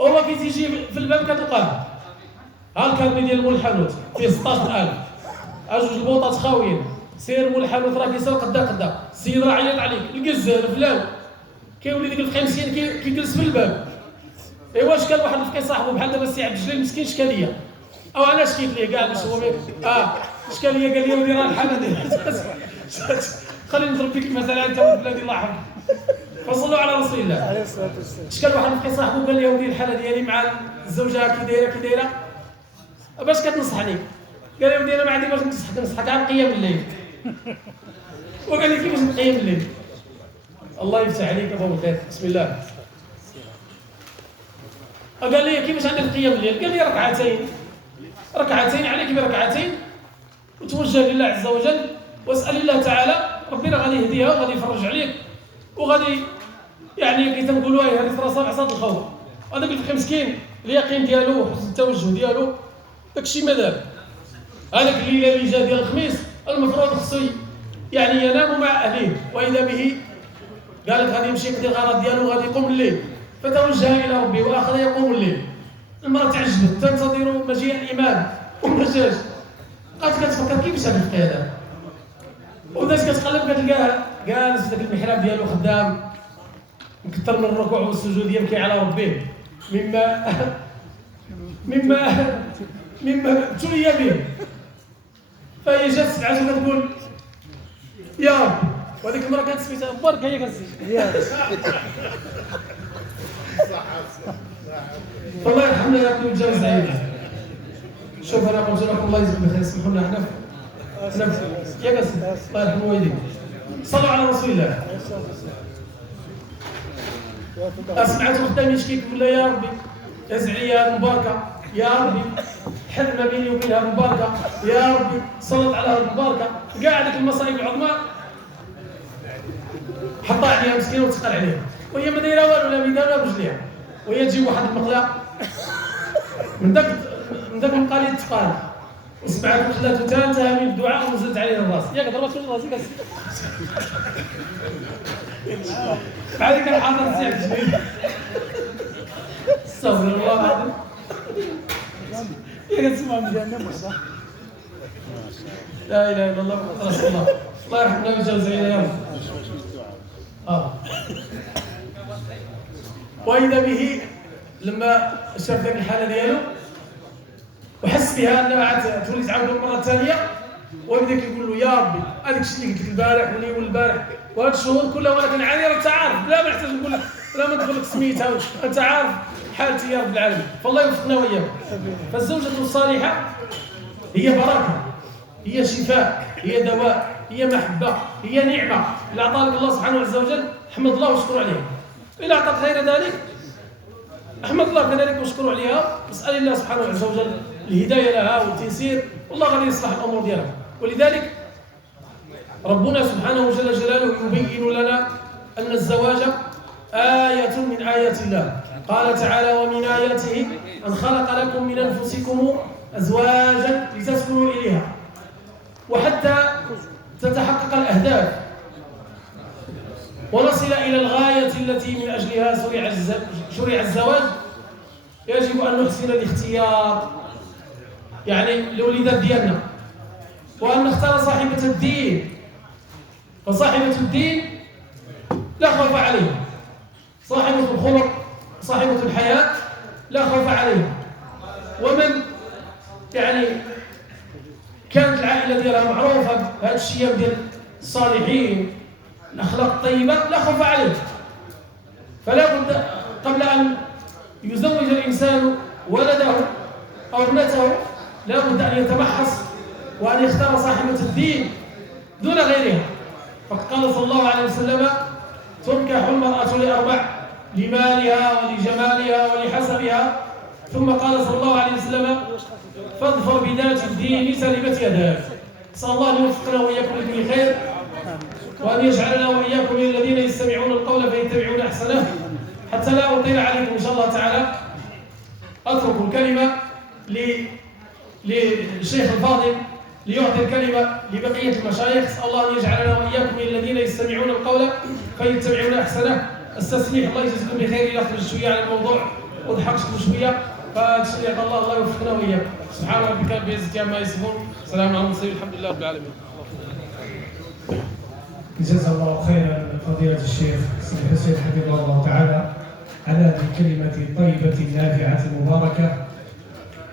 هو كيجي في الباب كتلقاه ها الكارني ديال مول الحانوت فيه 16000 جوج البوطات خاويين، سير مول الحانوت راه كيسرق قدا السيد راه عيط عليك الكزار فلاو. كيولي ديك الفقيه مسكين كيجلس في الباب. ايوا شكال واحد الفقيه صاحبه بحال دابا السي عبد الجليل مسكين شكاليه، او انا شكيت ليه كاع باش هو شكاليه قال لي ودي راه الحاله ديال خليني نضرب فيك المثل انت ولادي الله يحفظك. فصلوا على رسول الله عليه الصلاه والسلام. شكال واحد الفقيه صاحبه قال لي ودي الحاله ديالي مع الزوجه كي دايره باش كتنصحني. قال لي ودي انا ما عندي باش نصحك على قيام الليل. وقال لي كيفاش نقيم الليل؟ الله يفتح عليك ابو الخير، بسم الله. قال لي كيفاش عندي القيام الليل؟ قال لي ركعتين عليك بركعتين وتوجه لله عز وجل واسال الله تعالى، ربي راه غادي يهديها وغادي يفرج عليك وغادي يعني كي تنقولوا هذه راسها عصا الخوف. هذاك الفقيه مسكين اليقين ديالو وحسن التوجه ديالو داكشي ماذاب. هذاك الليله اللي جا ديال الخميس المفروض خصو يعني ينام مع اهله، واذا به قال لك غادي يمشي يقضي الغرض ديالو وغادي يقوم الليل، فتوجه الى ربي واخذ يقوم الليل. المراه تعجبت تنتظر مجيء الامام وما جاش، بقات كتفكر كيفاش هذا الفقيه هذا، وبدات كتقلب كتلقاه جالس في ذاك المحراب ديالو خدام مكثر من الركوع والسجود يبكي على ربه مما ابتلي به. فهي جات سمعته كتقول يا رب، وهذيك المراه كانت سميتها برك هي كتسمي الله يرحمنا يا ربي ويتجاوز علينا. شوف انا قلت لكم الله يجزيكم بخير، اسمحوا لنا حنا يا قاسم الله يرحمه والديك. صلوا على رسول الله. سمعته خدام يشكي يقول يا ربي ازعلي هذه المباركه، يا ربي حل ما بيني وبين هذه المباركه، يا ربي سلط على هذه المباركه. كاع هذيك المصايب العظمى حطها عليها مسكينه وتثقل عليها، وهي ما دايره والو لا بيدها ولا برجليها، وهي تجيب واحد المقله من داك المقاليد الثقال وسمعت وخلاتو تا انتهى من الدعاء ونزلت عليه الراس ياك ضربت في راسي بس بعد كان حاضر سيف استغفر الله العظيم يا تسمع من جهنم وحده لا اله الا الله محمد رسول الله الله يرحمنا ويجازي علينا يا رب واذا به لما شاف ذاك الحاله ديالو وحس بها انها عاد تولي تعاود المره الثانيه وبدا كيقول له يا ربي هذاك الشيء اللي قلت لك البارح واللي يقول البارح وهاد الشهور كلها وانا كنعاني راه انت عارف لا ما نحتاج نقول لك لا ما نقول لك سميتها انت عارف حالتي يا رب العالمين فالله يوفقنا واياكم. فالزوجه الصالحه هي بركه هي شفاء هي دواء هي محبه هي نعمه اللي اعطاك الله سبحانه عز وجل احمد الله واشكر عليه. إلا أعطاك غير ذلك أحمد الله كذلك واشكر عليها نسأل الله سبحانه عز وجل الهداية لها والتيسير والله غادي يصلح الأمور ديالها. ولذلك ربنا سبحانه جل جلاله يبين لنا أن الزواج آية من آيات الله. قال تعالى ومن آياته أن خلق لكم من أنفسكم أزواجا لتسكنوا إليها وحتى تتحقق الأهداف ونصل إلى الغاية التي من أجلها شرع الزواج. يجب أن نحسن الاختيار يعني الوليدات ديالنا وأن نختار صاحبة الدين. فصاحبة الدين لا خوف عليها صاحبة الخلق صاحبة الحياة لا خوف عليها. ومن يعني كانت العائلة ديالها معروفة بهذا الشيء ديال الصالحين الأخلاق الطيبة لا خوف عليه. فلا بد قبل أن يزوج الإنسان ولده أو ابنته لا بد أن يتمحص وأن يختار صاحبة الدين دون غيرها. فقد قال صلى الله عليه وسلم تنكح المرأة لأربع لمالها ولجمالها ولحسبها ثم قال صلى الله عليه وسلم فاظفر بذات الدين سلبت يداك. نسأل الله أن يوفقنا وإياكم لكل خير وأن يجعلنا وإياكم من الذين يستمعون القول فيتبعون أحسنه. حتى لا أطيل عليكم إن شاء الله تعالى أترك الكلمة للشيخ الفاضل ليعطي الكلمة لبقية المشايخ. أسأل الله أن يجعلنا وإياكم من الذين يستمعون القول فيتبعون أحسنه. استسمح الله يجزيكم بخير يخرج شوية على الموضوع وضحكتكم شوية فتشريع الله يوفقنا وإياكم. سبحان ربك رب العزة عما يصفون سلام على المرسلين الحمد لله رب العالمين. جزا الله خيرا فضيلة الشيخ سيد حسين حفظه الله تعالى على هذه الكلمة الطيبة النافعة المباركة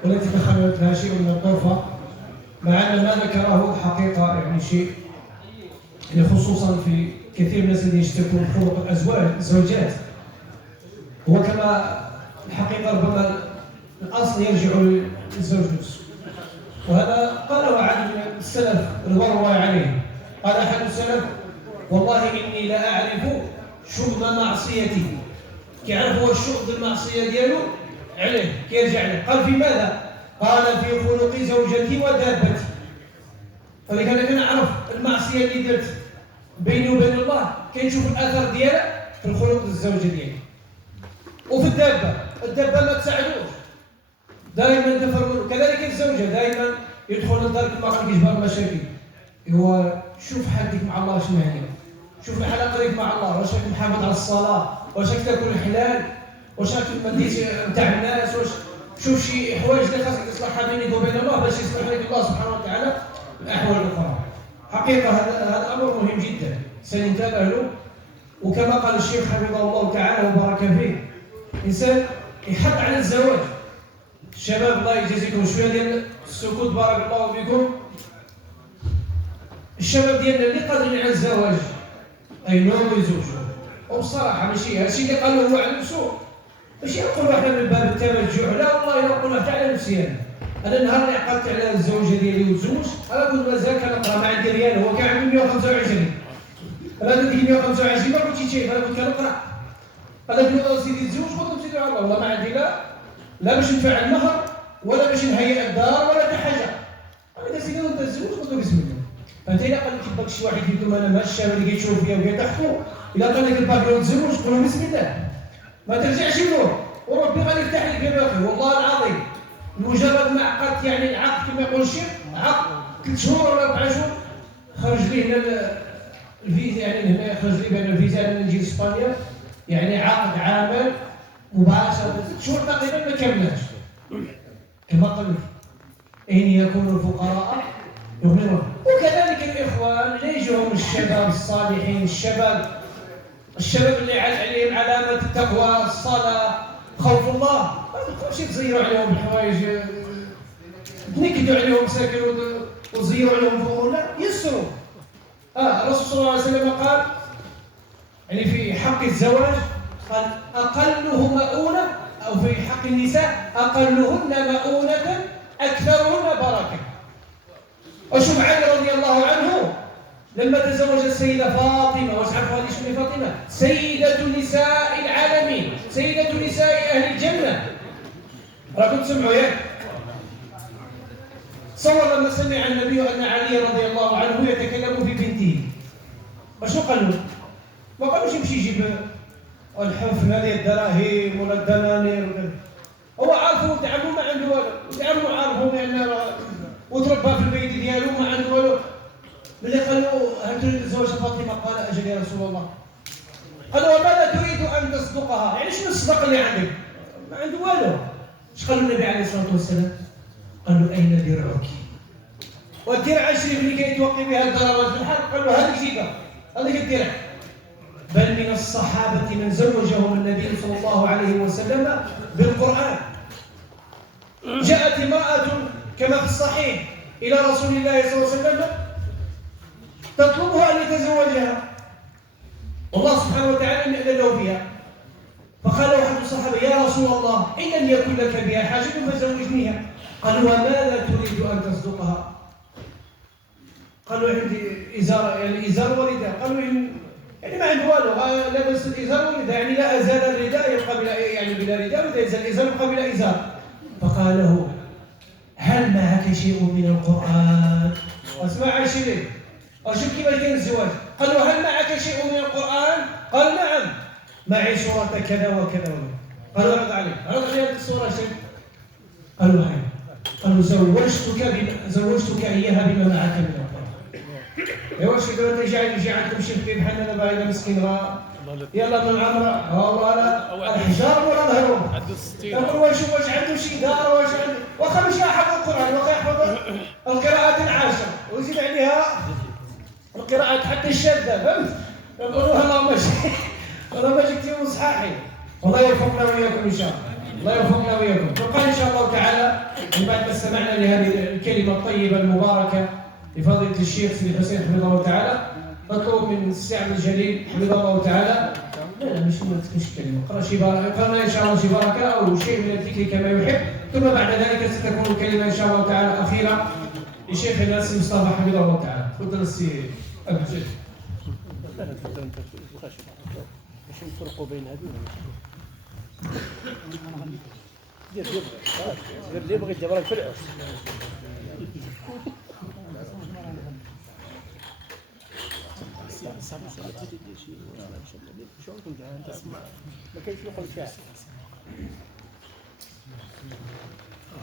والتي تخللت لها شيء من الطرفة مع أن ما ذكره حقيقة يعني شيء خصوصا في كثير من الناس الذين يشتكون خلق الزوجات وكما الحقيقة ربما الأصل يرجع للزوج نفسه. وهذا قاله عدد من السلف رضوان الله عليهم. قال أحد السلف والله إني لا أعرف شغل معصيتي كيعرف هو الشغل المعصية ديالو عليه كيرجع له. قال في ماذا؟ قال في خلق زوجتي ودابتي. فلذلك أنا أعرف المعصية اللي درت بيني وبين الله كنشوف الأثر ديالها في الخلق الزوجة ديالي وفي الدابة ما تساعدوش دائما تفرمون. كذلك الزوجة دائما يدخل الدار كما قال كيجبر مشاكل. هو شوف حالتك مع الله شنو هي شوف علاقتك مع الله واش راك محافظ على الصلاة واش راك تاكل الحلال واش راك ما ديرش نتاع الناس واش شوف شي حوايج اللي خاصك تصلحها بينك وبين الله باش يصلح لك الله سبحانه وتعالى الأحوال الأخرى. حقيقة هذا أمر مهم جدا سننتبه له. وكما قال الشيخ حفظه الله تعالى وبارك فيه إنسان يحط على الزواج. الشباب الله يجازيكم شوية ديال السكوت بارك الله فيكم. الشباب ديالنا اللي قادرين على الزواج أي نوع يزوجوا وبصراحة ماشي هادشي اللي قالوا هو على نفسه ماشي نقولوا احنا من باب التمجع لا والله نقولوا حتى على نفسي أنا النهار اللي عقدت على الزوجة ديالي والزوج أنا كنت مازال كنقرا ما عندي ريال هو كان عندي 125 أنا ديك 125 ما كنتش شايف أنا كنت كنقرا أنا كنت سيدي الزوج قلت سيدي الله والله ما عندي لا باش ندفع المهر ولا باش نهيئ الدار ولا حتى حاجة. أنا سيدي أنت الزوج قلت له بسم الله. فانت الا قال لك باك شي واحد فيكم انا ما الشاب اللي كيتشوف فيا وكيضحكوا الا قال لك الباك تزوج قول له بسم الله ما ترجعش له وربي غادي يفتح لك باقي والله العظيم مجرد ما عقدت يعني العقد كما يقول الشيخ عقد 3 شهور ولا 4 شهور خرج لي هنا الفيزا، يعني هنا خرج لي بان الفيزا انا نجي لاسبانيا، يعني عقد عامل مباشره 6 شهور تقريبا ما كملناش. كما قلت اين يكون الفقراء يغنون. وكذلك الاخوان اللي يجوهم الشباب الصالحين، الشباب اللي عليهم علامه التقوى، الصلاه، خوف الله، ما تقولش تزيروا عليهم بالحوايج تنكدوا عليهم مساكن وتزيروا عليهم فوق، لا يسروا. الرسول صلى الله عليه وسلم قال يعني في حق الزواج قال اقله مؤونه، او في حق النساء اقلهن مؤونه اكثرهن بركه. وشوف علي رضي الله عنه لما تزوج السيده فاطمه، واش عرفوا هذه شنو فاطمه؟ سيده نساء العالمين، سيده نساء اهل الجنه. راكم تسمعوا ياك؟ صور لما سمع النبي ان علي رضي الله عنه يتكلم في بنته، شنو قال له؟ ما قالوش يمشي يجيب الحفن هذه الدراهم ولا الدنانير، هو عارفه ولد عمو ما عنده والو، ولد عمو عارفه بان وتربى في البيت ديالو ما عنده والو. ملي قال له هل تريد الزواج فاطمه؟ قال اجل يا رسول الله. قال له وماذا تريد ان تصدقها؟ يعني شنو الصدق اللي عندك؟ ما عنده والو. اش قال النبي عليه الصلاه والسلام؟ قال له اين درعك؟ والدرع الشريف اللي كيتوقي بها الضربات في الحرب، قال له هذه جيبه، هذه الدرع. بل من الصحابه من زوجهم النبي صلى الله عليه وسلم بالقران. جاءت امراه كما في الصحيح الى رسول الله صلى الله عليه وسلم تطلبها ان يتزوجها، والله سبحانه وتعالى لم يأذن له فيها. فقال له احد الصحابه يا رسول الله ان لم يكن لك بها حاجه فزوجنيها. قال وماذا تريد ان تصدقها؟ قالوا عندي ازار، يعني ازار ورداء. قالوا يعني ما عنده والو، لابس الازار والرداء، يعني لا ازال الرداء يبقى بلا، يعني بلا رداء، ولا يزال الازار يبقى بلا ازار. فقال له هل معك شيء من القران؟ اسمع شيء، اشوف كيف كان الزواج. قال له هل معك شيء من القران؟ قال نعم معي سوره كذا وكذا وكذا. قال عرض عليه، عرض عليه هذه السوره شيء. قال له هاي، قال له زوجتك اياها بما معك من القران. ايوا شي دابا يجي عندكم شي خفيف بحال انا باغي مسكين راه يلا من العمره والله لا الحجار ولا ظهرهم. عنده 60. نقول واش عنده شي دار، واش عنده واخا ماشي يحفظ القران، واخا يحفظ القراءات العاشره ويزيد عليها القراءات حتى الشاذه، فهمت؟ نقولوا الله ماشي كثير صحاحي. والله يوفقنا وياكم ان شاء الله، الله يوفقنا وياكم. نبقى ان شاء الله تعالى من بعد ما استمعنا لهذه الكلمه الطيبه المباركه لفضيلة الشيخ سيدي حسين حفظه الله تعالى، نطلب من السعد الجليل حفظه الله تعالى لا مش كلمة، قرأ إن شاء الله شي بركة أو شيء من الذكر كما يحب، ثم بعد ذلك ستكون الكلمة إن شاء الله تعالى أخيرة لشيخنا السي مصطفى حفظه الله تعالى. تفضل السي أبو زيد. باش نفرقوا بين هذه دير اللي بغيت دابا راك في العرس. ما كاينش يقول فيها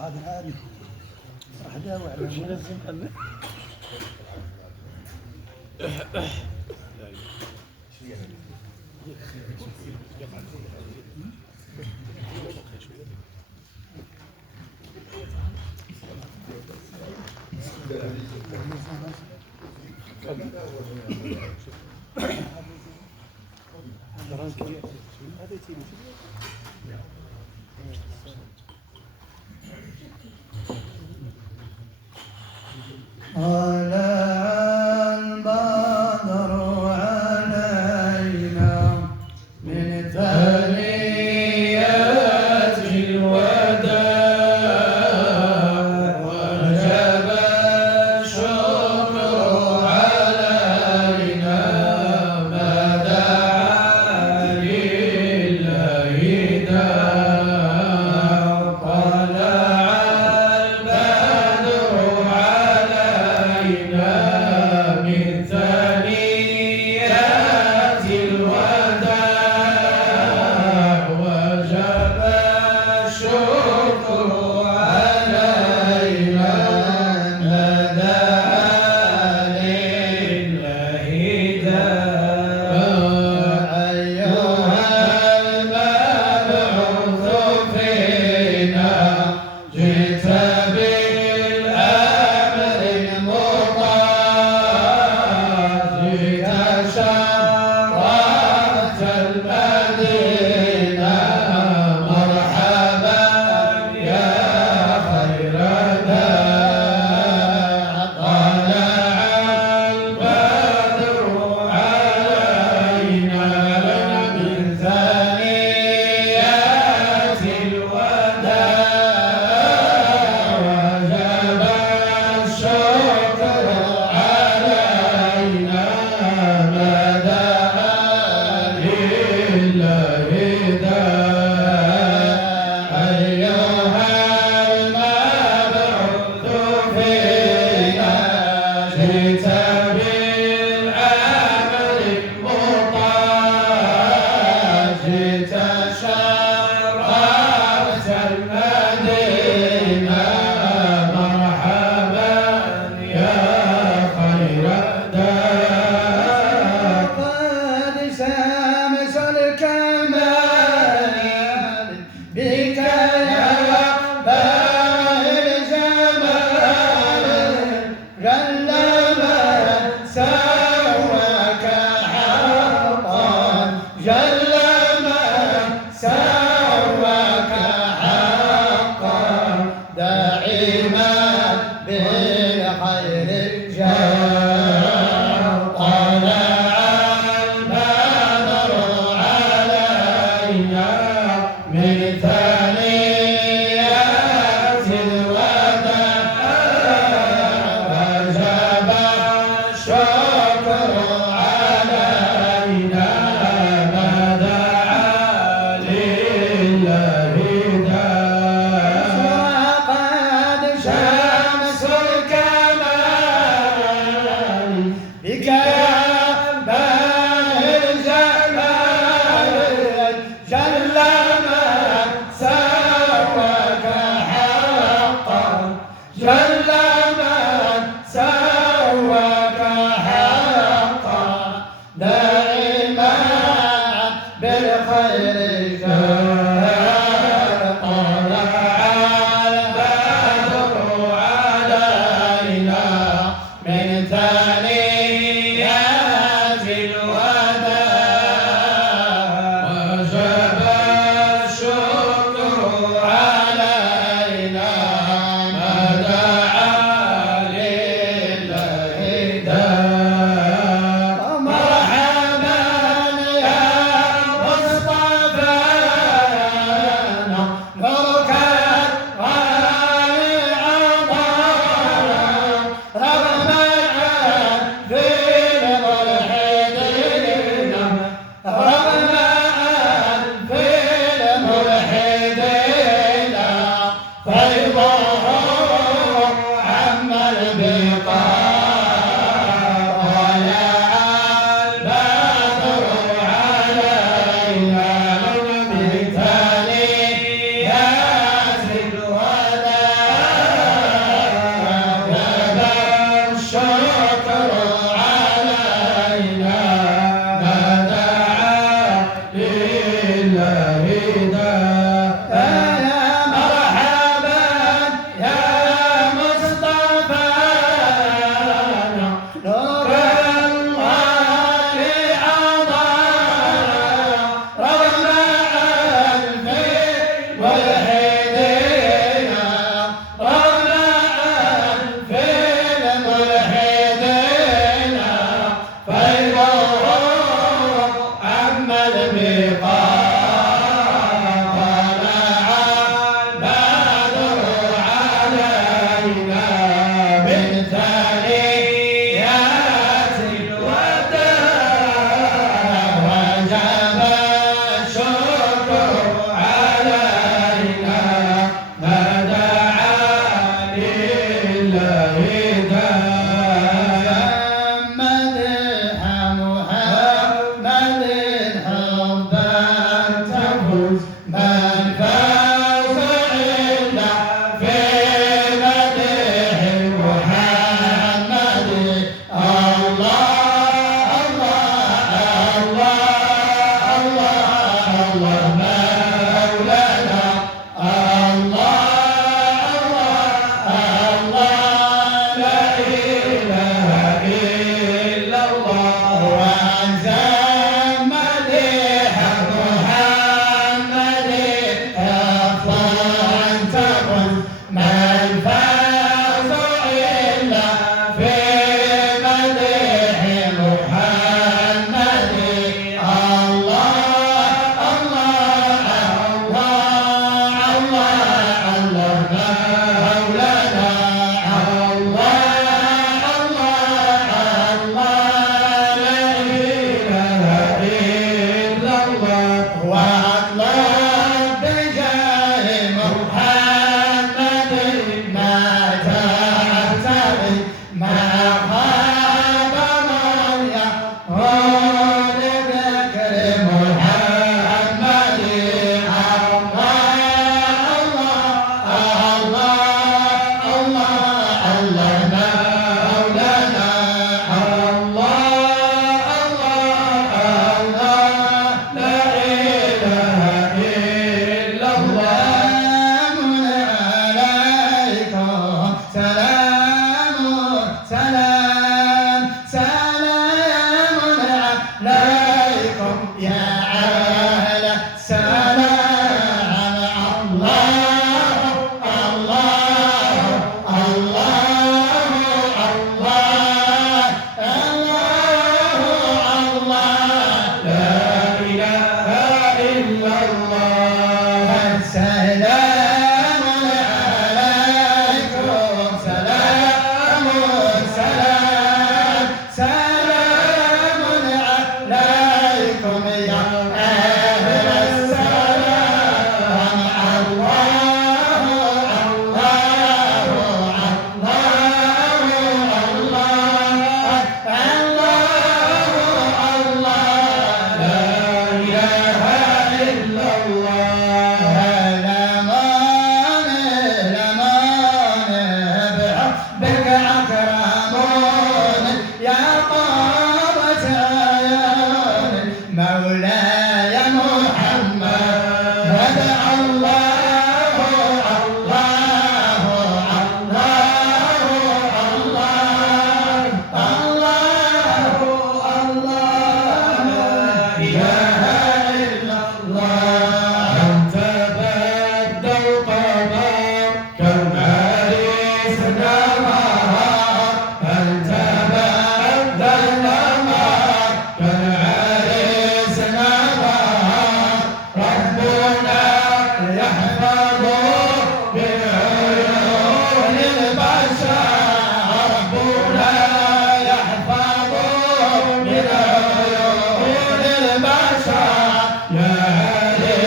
هذا عالي راح داوي على ملزم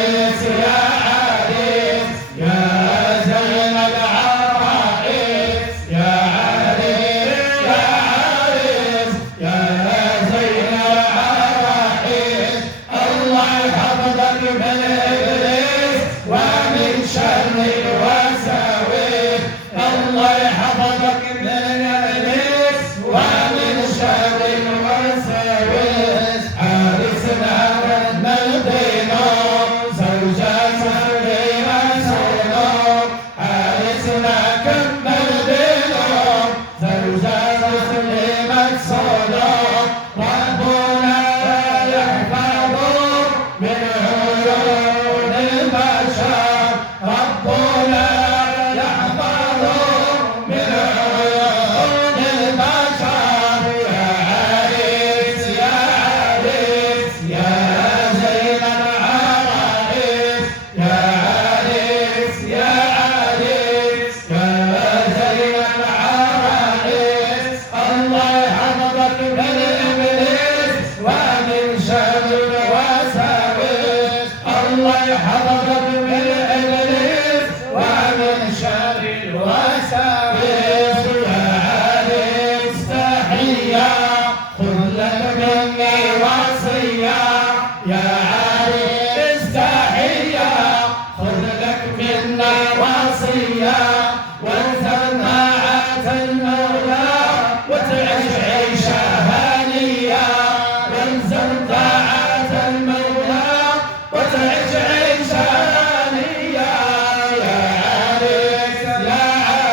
عريس يا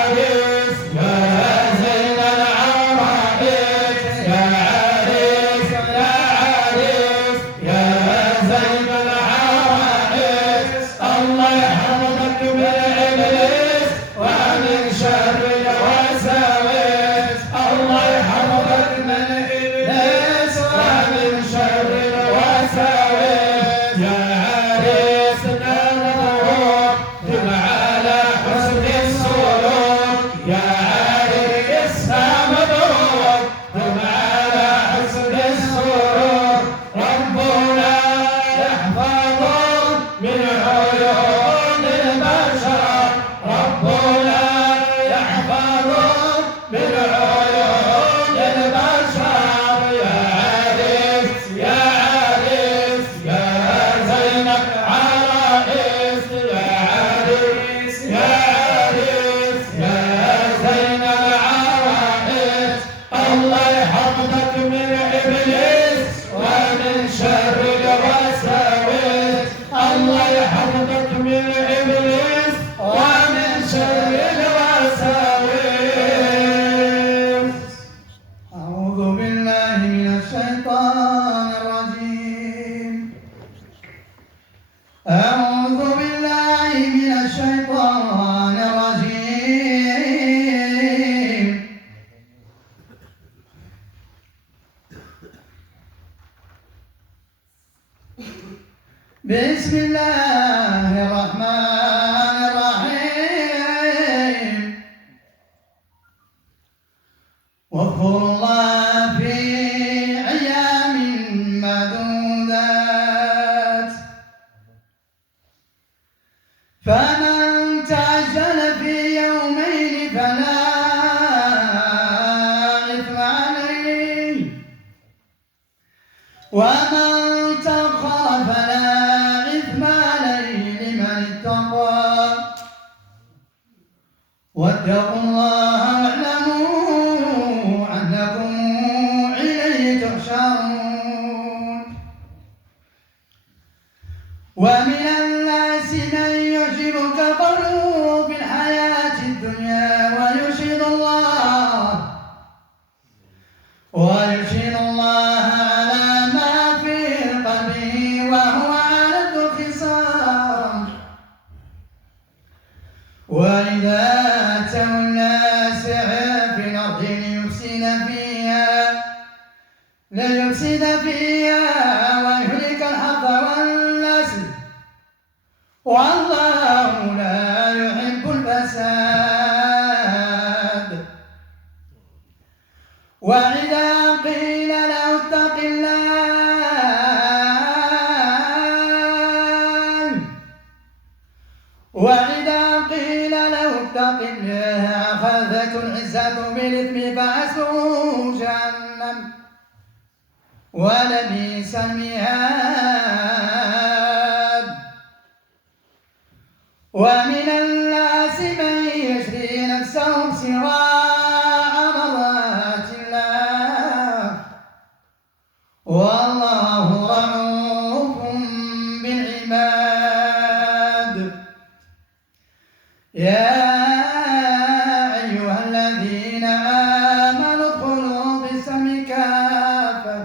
عريس بسم الله الرحمن الرحيم واذكروا الله في أيام معدودات فمن تعجل في يومين فلا إثم عليه ومن تأخر فلا إثم عليه لمن اتقى واتقوا الله واعلموا أنكم إليه تحشرون ومن الناس من يعجبك قوله في الحياة الدنيا ويشهد الله على ما في قلبه وهو ألد الخصام وإذا أتوا الناس في الأرض ليفسد فيها ويهلك الحرث والنسل والله لا يحب الفساد وإذا قيل له اتق الله أخذته العزة بالإثم فحسبه جهنم ولبئس المهاد ومن الناس من يشري نفسه ابتغاء مرضات الله والله رؤوف بالعباد يا أيها الذين آمنوا ادخلوا في السلم كافة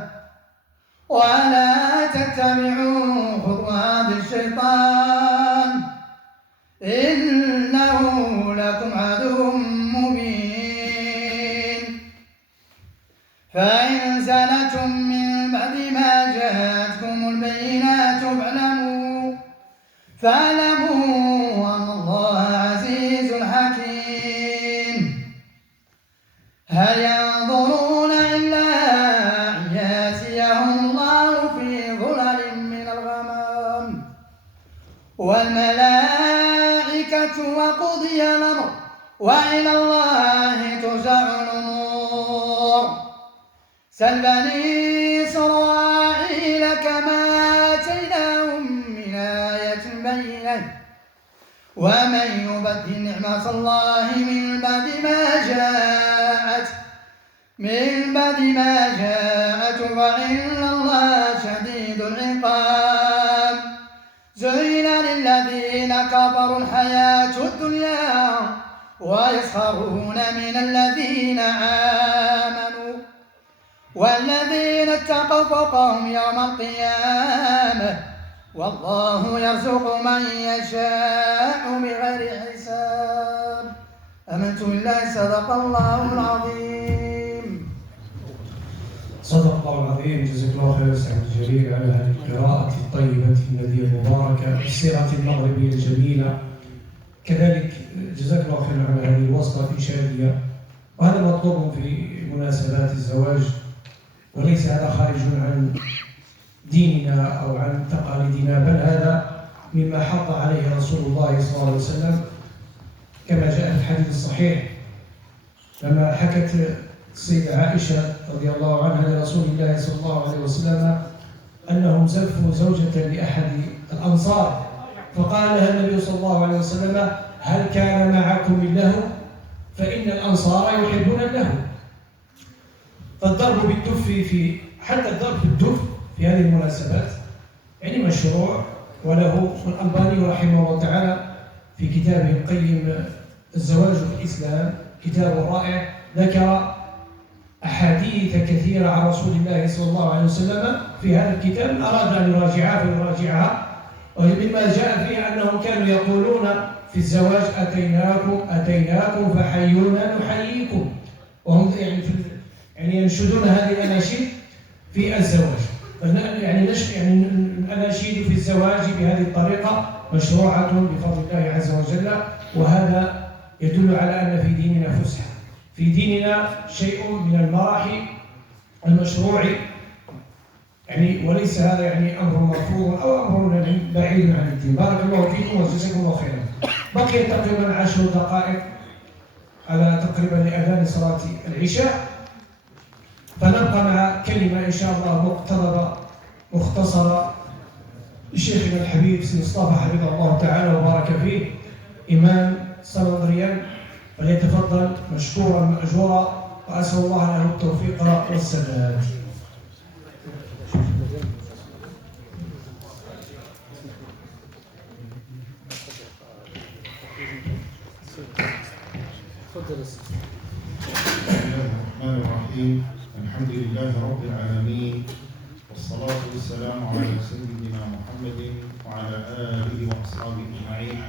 ولا تتبعوا خطوات الشيطان إنه لكم عدو مبين فإن زلتم من بعد ما جاءتكم البينات فاعلموا أن الله عزيز حكيم هل ينظرون إلا أن يأتيهم الله في ظلل من الغمام والملائكة وقضي الأمر وإلى الله ترجع الأمور سل بني إسرائيل كما آتيناهم من آية بينة ومن يبدل نعمة الله من بعد ما جاءت فإن الله شديد العقاب زين للذين كفروا الحياة الدنيا ويسخرون من الذين آمنوا والذين اتقوا فوقهم يوم القيامة والله يرزق من يشاء بغير حساب آمنت بالله صدق الله العظيم. صدق الله العظيم. جزاك الله خير سعد الجليل على هذه القراءة الطيبة النبية المباركة بالسيرة المغربية الجميلة. كذلك جزاك الله خير على هذه الوصفة الإنشادية، وهذا مطلوب في مناسبات الزواج، وليس هذا خارج عن ديننا أو عن تقاليدنا، بل هذا مما حض عليه رسول الله صلى الله عليه وسلم كما جاء في الحديث الصحيح لما حكت السيدة عائشة رضي الله عنها لرسول الله صلى الله عليه وسلم أنهم زفوا زوجة لأحد الأنصار، فقال لها النبي صلى الله عليه وسلم: هل كان معكم اللهو؟ فإن الأنصار يحبون اللهو. فالضرب بالدف حتى الضرب بالدف في هذه المناسبات يعني مشروع، وله الألباني رحمه الله تعالى في كتابه القيم الزواج في الإسلام كتاب رائع ذكر أحاديث كثيرة عن رسول الله صلى الله عليه وسلم في هذا الكتاب، من أراد أن يراجعها فيراجعها. ومما جاء فيها أنهم كانوا يقولون في الزواج: أتيناكم فحيونا نحييكم، وهم يعني ينشدون هذه الأناشيد في الزواج. يعني الأناشيد في الزواج بهذه الطريقة مشروعة بفضل الله عز وجل، وهذا يدل على أن في ديننا فسحة، في ديننا شيء من المراح المشروع، يعني وليس هذا يعني أمر مرفوض أو أمر يعني بعيد عن الدين. بارك الله فيكم وجزاكم الله خيرا. بقي تقريبا 10 دقائق على تقريبا لأذان صلاة العشاء، فنبقى مع كلمة إن شاء الله مقتضبة مختصرة لشيخنا الحبيب سي مصطفى حفظه الله تعالى وبارك فيه، إمام صلندريان، فليتفضل مشكورا مأجورا، وأسأل الله له التوفيق والسداد. بسم الله الرحمن الرحيم. الحمد لله رب العالمين، والصلاة والسلام على سيدنا محمد وعلى آله وأصحابه أجمعين.